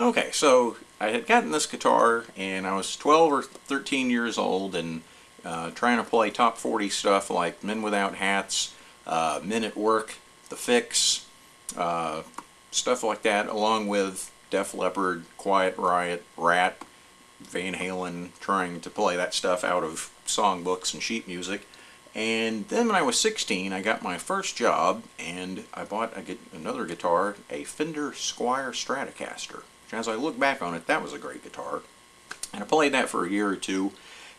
Okay, so I had gotten this guitar and I was 12 or 13 years old and trying to play top 40 stuff like Men Without Hats, Men at Work, The Fix, stuff like that, along with Def Leppard, Quiet Riot, Rat, Van Halen, trying to play that stuff out of songbooks and sheet music. And then when I was 16, I got my first job and I bought another guitar, a Fender Squier Stratocaster. As I look back on it, that was a great guitar. And I played that for a year or two.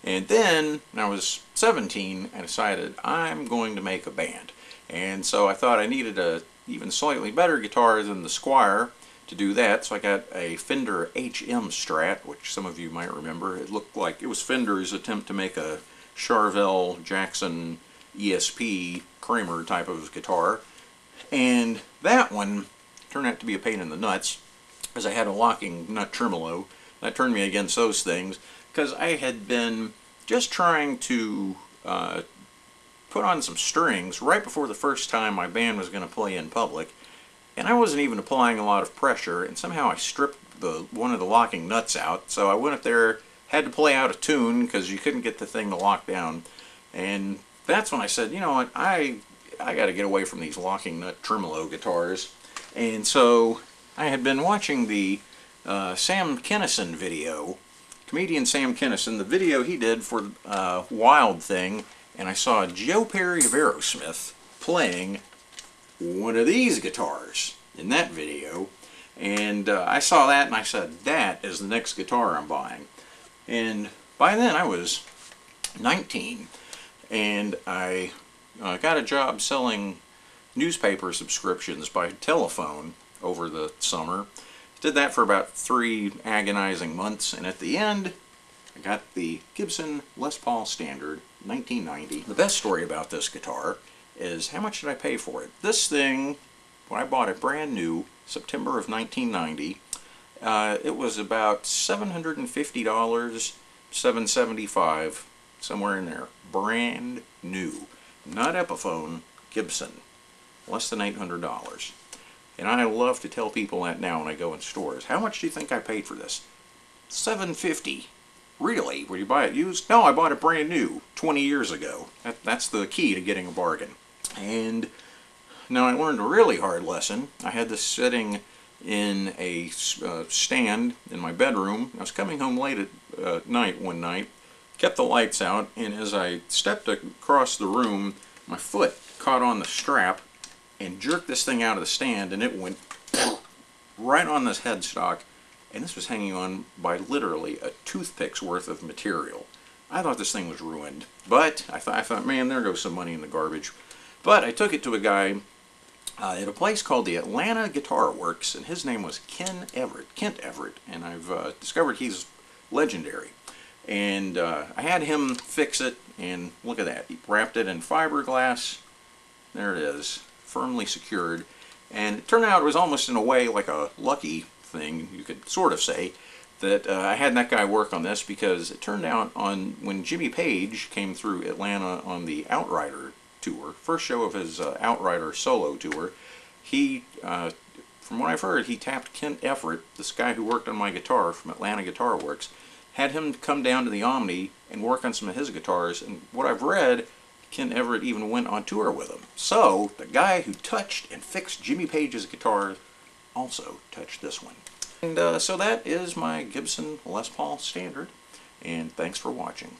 And then, when I was 17, I decided I'm going to make a band. And so I thought I needed a even slightly better guitar than the Squier to do that. So I got a Fender HM Strat, which some of you might remember. It looked like it was Fender's attempt to make a Charvel Jackson ESP Kramer type of guitar. And that one turned out to be a pain in the nuts, as I had a locking nut tremolo. That turned me against those things, because I had been just trying to put on some strings right before the first time my band was going to play in public, and I wasn't even applying a lot of pressure, and somehow I stripped one of the locking nuts out, so I went up there, had to play out a tune because you couldn't get the thing to lock down. And that's when I said, you know what, I got to get away from these locking nut tremolo guitars. And so I had been watching the Sam Kinison video, comedian Sam Kinison, the video he did for Wild Thing, and I saw Joe Perry of Aerosmith playing one of these guitars in that video. And I saw that and I said, that is the next guitar I'm buying. And by then I was 19, and I got a job selling newspaper subscriptions by telephone over the summer. Did that for about 3 agonizing months, and at the end I got the Gibson Les Paul Standard 1990. The best story about this guitar is how much did I pay for it? This thing, when I bought it brand new, September of 1990, it was about $750, $775, somewhere in there. Brand new. Not Epiphone, Gibson. Less than $800. And I love to tell people that now when I go in stores. How much do you think I paid for this? $750. Really? Would you buy it used? No, I bought it brand new 20 years ago. That's the key to getting a bargain. And now I learned a really hard lesson. I had this sitting in a stand in my bedroom. I was coming home late at night one night, kept the lights out, and as I stepped across the room, my foot caught on the strap and jerked this thing out of the stand, and it went right on this headstock, and this was hanging on by literally a toothpick's worth of material. I thought this thing was ruined, but I thought, man, there goes some money in the garbage. But I took it to a guy at a place called the Atlanta Guitar Works, and his name was Kent Everett, and I've discovered he's legendary. And I had him fix it, and look at that. He wrapped it in fiberglass. There it is, firmly secured. And it turned out it was almost in a way like a lucky thing, you could sort of say, that I had that guy work on this, because it turned out when Jimmy Page came through Atlanta on the Outrider tour, first show of his Outrider solo tour, he, from what I've heard, he tapped Kent Everett, this guy who worked on my guitar from Atlanta Guitar Works, had him come down to the Omni and work on some of his guitars, and what I've read, Kent Everett even went on tour with him. So, the guy who touched and fixed Jimmy Page's guitar also touched this one. And so that is my Gibson Les Paul Standard, and thanks for watching.